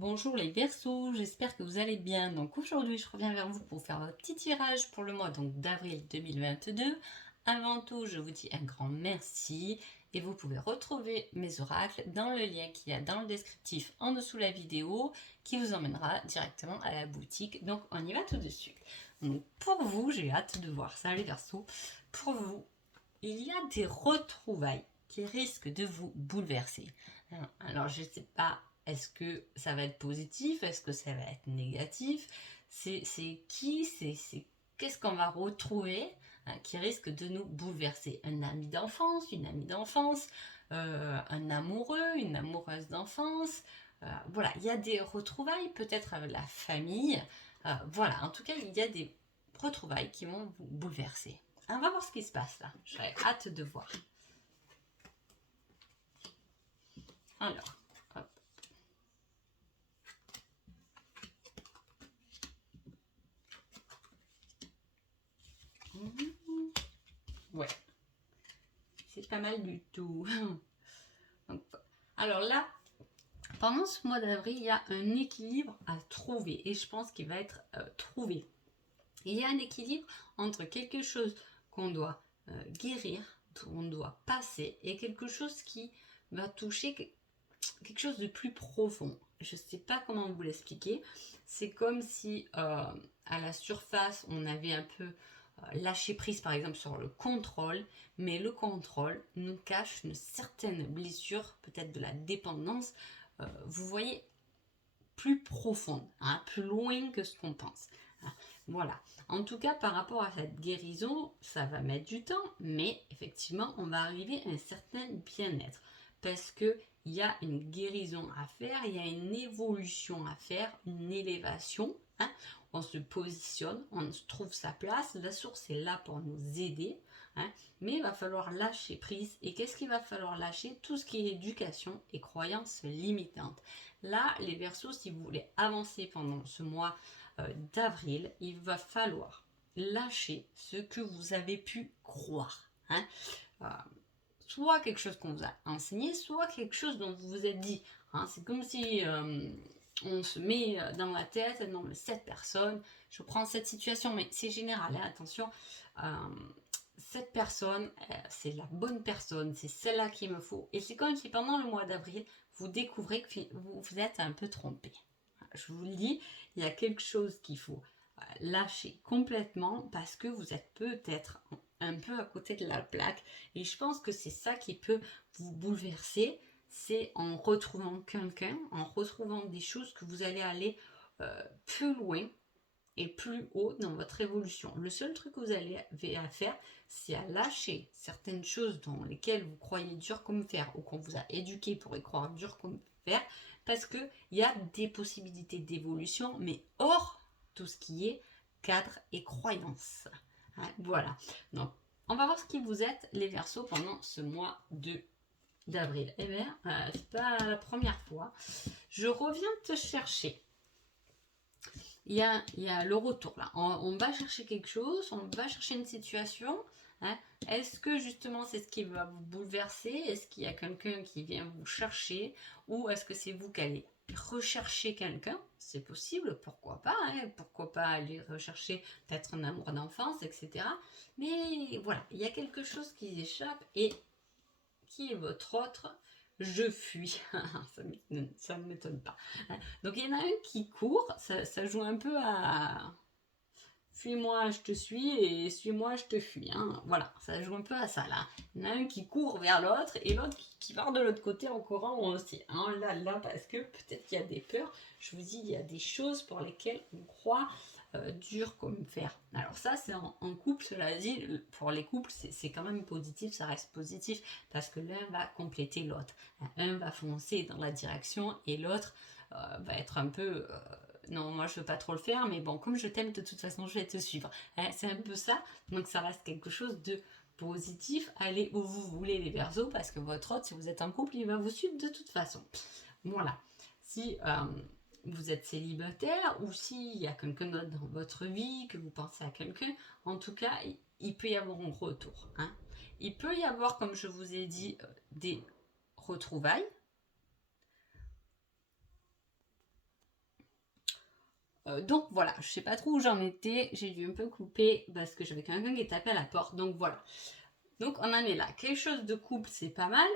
Bonjour les Verseaux, j'espère que vous allez bien. Donc aujourd'hui, je reviens vers vous pour faire un petit tirage pour le mois d'avril 2022. Avant tout, je vous dis un grand merci et vous pouvez retrouver mes oracles dans le lien qu'il y a dans le descriptif en dessous de la vidéo qui vous emmènera directement à la boutique. Donc on y va tout de suite. Donc pour vous, j'ai hâte de voir ça les Verseaux. Pour vous, il y a des retrouvailles qui risquent de vous bouleverser. Alors je ne sais pas. Est-ce que ça va être positif? Est-ce que ça va être négatif? C'est qui? Qu'est-ce qu'on va retrouver qui risque de nous bouleverser? Un ami d'enfance, une amie d'enfance, un amoureux, une amoureuse d'enfance. Voilà, il y a des retrouvailles peut-être avec la famille. Voilà, en tout cas, il y a des retrouvailles qui vont vous bouleverser. On va voir ce qui se passe là. J'ai hâte de voir. Alors. Ouais, c'est pas mal du tout. Donc, alors là, pendant ce mois d'avril, il y a un équilibre à trouver et je pense qu'il va être trouvé. Il y a un équilibre entre quelque chose qu'on doit guérir, qu'on doit passer et quelque chose qui va toucher quelque chose de plus profond. Je ne sais pas comment vous l'expliquer. C'est comme si à la surface, on avait un peu lâché prise par exemple sur le contrôle, mais le contrôle nous cache une certaine blessure, peut-être de la dépendance, vous voyez, plus profonde, hein, plus loin que ce qu'on pense. Voilà. En tout cas, par rapport à cette guérison, ça va mettre du temps, mais effectivement, on va arriver à un certain bien-être. Parce qu'il y a une guérison à faire, il y a une évolution à faire, une élévation. Hein. On se positionne, on trouve sa place. La source est là pour nous aider. Hein, mais il va falloir lâcher prise. Et qu'est-ce qu'il va falloir lâcher? Tout ce qui est éducation et croyances limitantes. Là, les Verseaux, si vous voulez avancer pendant ce mois d'avril, il va falloir lâcher ce que vous avez pu croire. Hein. Soit quelque chose qu'on vous a enseigné, soit quelque chose dont vous vous êtes dit. Hein. C'est comme si on se met dans la tête, non mais cette personne, je prends cette situation, mais c'est général, hein, attention. Cette personne, c'est la bonne personne, c'est celle-là qu'il me faut. Et c'est comme si pendant le mois d'avril, vous découvrez que vous vous êtes un peu trompé. Je vous le dis, il y a quelque chose qu'il faut lâcher complètement parce que vous êtes peut-être un peu à côté de la plaque. Et je pense que c'est ça qui peut vous bouleverser. C'est en retrouvant quelqu'un, en retrouvant des choses que vous allez aller plus loin et plus haut dans votre évolution. Le seul truc que vous avez à faire, c'est à lâcher certaines choses dans lesquelles vous croyez dur comme fer ou qu'on vous a éduqué pour y croire dur comme fer, parce qu'il y a des possibilités d'évolution, mais hors tout ce qui est cadre et croyance. Hein, voilà. Donc, on va voir ce qui vous êtes, les Verseaux, pendant ce mois d'avril. Eh bien, c'est pas la première fois. Je reviens te chercher. Il y a le retour là. On va chercher quelque chose, on va chercher une situation. Hein. Est-ce que justement c'est ce qui va vous bouleverser? Est-ce qu'il y a quelqu'un qui vient vous chercher? Ou est-ce que c'est vous qui allez rechercher quelqu'un? C'est possible, pourquoi pas? Hein. Pourquoi pas aller rechercher peut-être un amour d'enfance, etc. Mais voilà, il y a quelque chose qui échappe et qui est votre autre? Je fuis. Ça ne m'étonne pas. Donc il y en a un qui court, ça joue un peu à fuis-moi, je te suis et suis-moi, je te fuis. Hein. Voilà, ça joue un peu à ça là. Il y en a un qui court vers l'autre et l'autre qui part de l'autre côté en courant aussi. Hein, là, parce que peut-être qu'il y a des peurs. Je vous dis, il y a des choses pour lesquelles on croit dur comme fer. Alors ça, c'est en couple, cela dit, pour les couples, c'est quand même positif, ça reste positif, parce que l'un va compléter l'autre. Un va foncer dans la direction et l'autre va être un peu... non, moi je veux pas trop le faire, mais bon, comme je t'aime, de toute façon, je vais te suivre. C'est un peu ça, donc ça reste quelque chose de positif. Allez où vous voulez les Verseaux, parce que votre autre, si vous êtes en couple, il va vous suivre de toute façon. Voilà. Si vous êtes célibataire ou s'il y a quelqu'un d'autre dans votre vie, que vous pensez à quelqu'un, en tout cas, il peut y avoir un retour. Hein. Il peut y avoir, comme je vous ai dit, des retrouvailles. Donc voilà, je sais pas trop où j'en étais, j'ai dû un peu couper parce que j'avais quelqu'un qui tapait à la porte, donc voilà. Donc on en est là, quelque chose de couple c'est pas mal,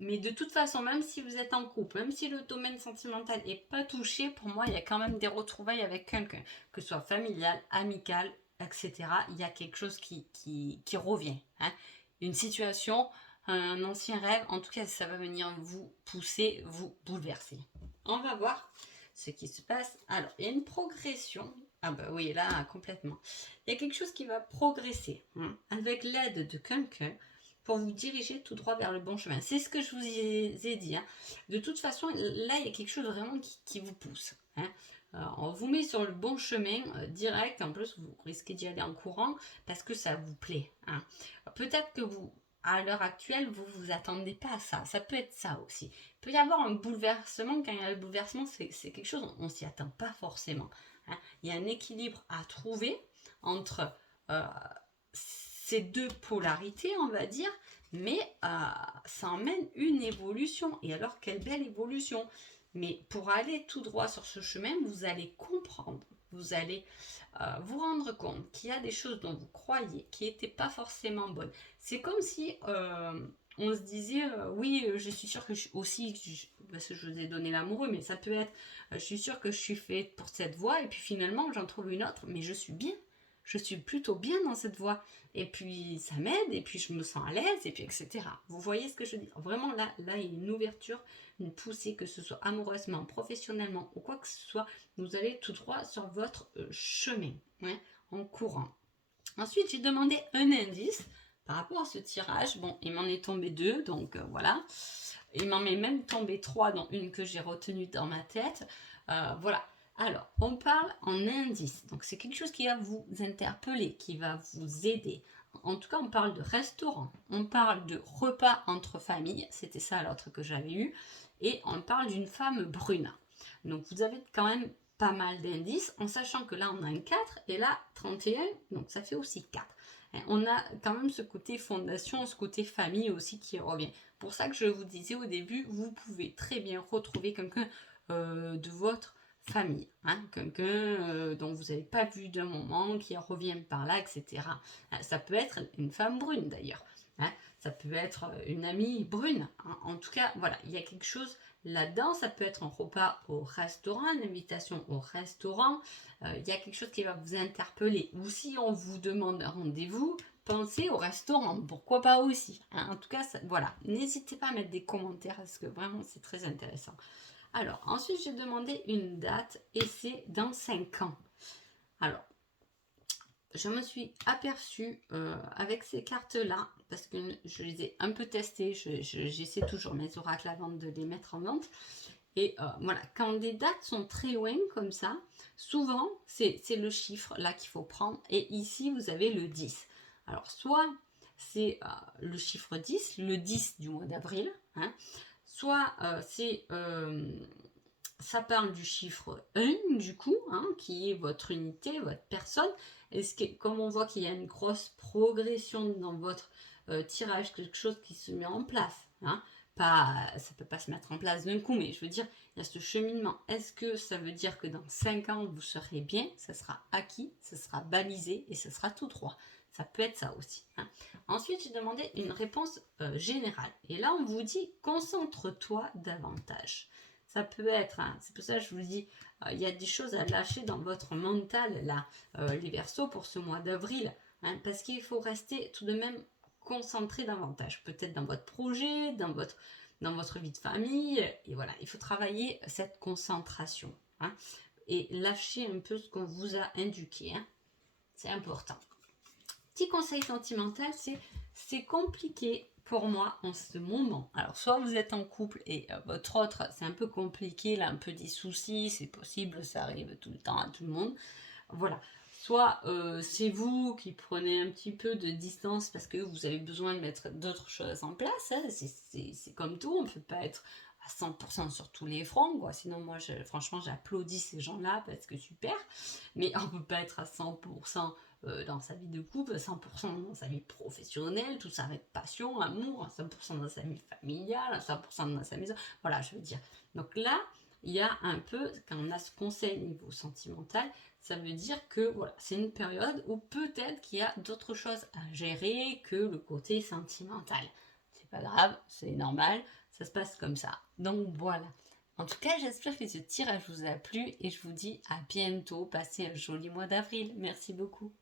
mais de toute façon même si vous êtes en couple, même si le domaine sentimental est pas touché, pour moi il y a quand même des retrouvailles avec quelqu'un, que ce soit familial, amical, etc. Il y a quelque chose qui revient, hein. Une situation, un ancien rêve, en tout cas ça va venir vous pousser, vous bouleverser. On va voir ce qui se passe. Alors, il y a une progression. Ah bah oui, là, complètement. Il y a quelque chose qui va progresser, hein, avec l'aide de quelqu'un pour vous diriger tout droit vers le bon chemin. C'est ce que je vous ai dit, hein. De toute façon, là, il y a quelque chose vraiment qui vous pousse, hein. On vous met sur le bon chemin direct. En plus, vous risquez d'y aller en courant parce que ça vous plaît, hein. Peut-être que vous, à l'heure actuelle, vous vous attendez pas à ça. Ça peut être ça aussi. Il peut y avoir un bouleversement. Quand il y a le bouleversement, c'est quelque chose, on s'y attend pas forcément, hein. Il y a un équilibre à trouver entre ces deux polarités, on va dire, mais ça emmène une évolution. Et alors, quelle belle évolution! Mais pour aller tout droit sur ce chemin, vous allez comprendre, vous allez vous rendre compte qu'il y a des choses dont vous croyez qui n'étaient pas forcément bonnes. C'est comme si on se disait, oui, je suis sûre que je suis aussi, parce que je vous ai donné l'amoureux, mais ça peut être, je suis sûre que je suis faite pour cette voie, et puis finalement j'en trouve une autre, mais je suis bien. Je suis plutôt bien dans cette voie. Et puis ça m'aide, et puis je me sens à l'aise, et puis etc. Vous voyez ce que je veux dire? Vraiment là, il y a une ouverture, une poussée, que ce soit amoureusement, professionnellement, ou quoi que ce soit, vous allez tout droit sur votre chemin, hein, en courant. Ensuite, j'ai demandé un indice par rapport à ce tirage. Bon, il m'en est tombé 2, donc voilà. Il m'en est même tombé 3, dont une que j'ai retenue dans ma tête. Voilà. Alors, on parle en indice. Donc, c'est quelque chose qui va vous interpeller, qui va vous aider. En tout cas, on parle de restaurant. On parle de repas entre familles. C'était ça l'autre que j'avais eu. Et on parle d'une femme brune. Donc, vous avez quand même pas mal d'indices, en sachant que là, on a un 4 et là, 31. Donc, ça fait aussi 4. On a quand même ce côté fondation, ce côté famille aussi qui revient. Pour ça que je vous disais au début, vous pouvez très bien retrouver quelqu'un de votre famille, hein, quelqu'un dont vous n'avez pas vu d'un moment, qui revient par là, etc. Ça peut être une femme brune d'ailleurs, hein, ça peut être une amie brune, hein. En tout cas, voilà, il y a quelque chose là-dedans. Ça peut être un repas au restaurant, une invitation au restaurant. Il y a quelque chose qui va vous interpeller. Ou si on vous demande un rendez-vous, pensez au restaurant, pourquoi pas aussi, hein. En tout cas, ça, voilà, n'hésitez pas à mettre des commentaires parce que vraiment c'est très intéressant. Alors, ensuite j'ai demandé une date et c'est dans 5 ans. Alors, je me suis aperçue avec ces cartes-là, parce que je les ai un peu testées, j'essaie toujours mes oracles avant de les mettre en vente. Et voilà, quand des dates sont très loin comme ça, souvent c'est le chiffre là qu'il faut prendre. Et ici, vous avez le 10. Alors, soit c'est le chiffre 10, le 10 du mois d'avril, hein, soit ça parle du chiffre 1 du coup, hein, qui est votre unité, votre personne. Et comme on voit qu'il y a une grosse progression dans votre tirage, quelque chose qui se met en place, hein, ça peut pas se mettre en place d'un coup, mais je veux dire, il y a ce cheminement. Est-ce que ça veut dire que dans 5 ans, vous serez bien? Ça sera acquis, ça sera balisé et ça sera tout droit. Ça peut être ça aussi, hein. Ensuite, j'ai demandé une réponse générale. Et là, on vous dit, concentre-toi davantage. Ça peut être, hein, c'est pour ça que je vous dis, il y a des choses à lâcher dans votre mental, là, les Verseaux, pour ce mois d'avril, hein, parce qu'il faut rester tout de même concentré davantage, peut-être dans votre projet, dans votre vie de famille, et voilà, il faut travailler cette concentration, hein, et lâcher un peu ce qu'on vous a indiqué, hein. C'est important. Petit conseil sentimental, c'est compliqué pour moi en ce moment. Alors, soit vous êtes en couple et votre autre, c'est un peu compliqué, il a un peu des soucis, c'est possible, ça arrive tout le temps à tout le monde. Voilà. Soit c'est vous qui prenez un petit peu de distance parce que vous avez besoin de mettre d'autres choses en place, hein. C'est comme tout, on ne peut pas être à 100% sur tous les fronts, quoi. Sinon, moi, franchement, j'applaudis ces gens-là parce que super. Mais on ne peut pas être à 100% dans sa vie de couple, 100% dans sa vie professionnelle, tout ça avec passion, amour, 100% dans sa vie familiale, 100% dans sa maison. Voilà, je veux dire. Donc là, il y a un peu, quand on a ce conseil niveau sentimental, ça veut dire que voilà, c'est une période où peut-être qu'il y a d'autres choses à gérer que le côté sentimental. C'est pas grave, c'est normal, ça se passe comme ça. Donc voilà. En tout cas, j'espère que ce tirage vous a plu et je vous dis à bientôt. Passez un joli mois d'avril. Merci beaucoup.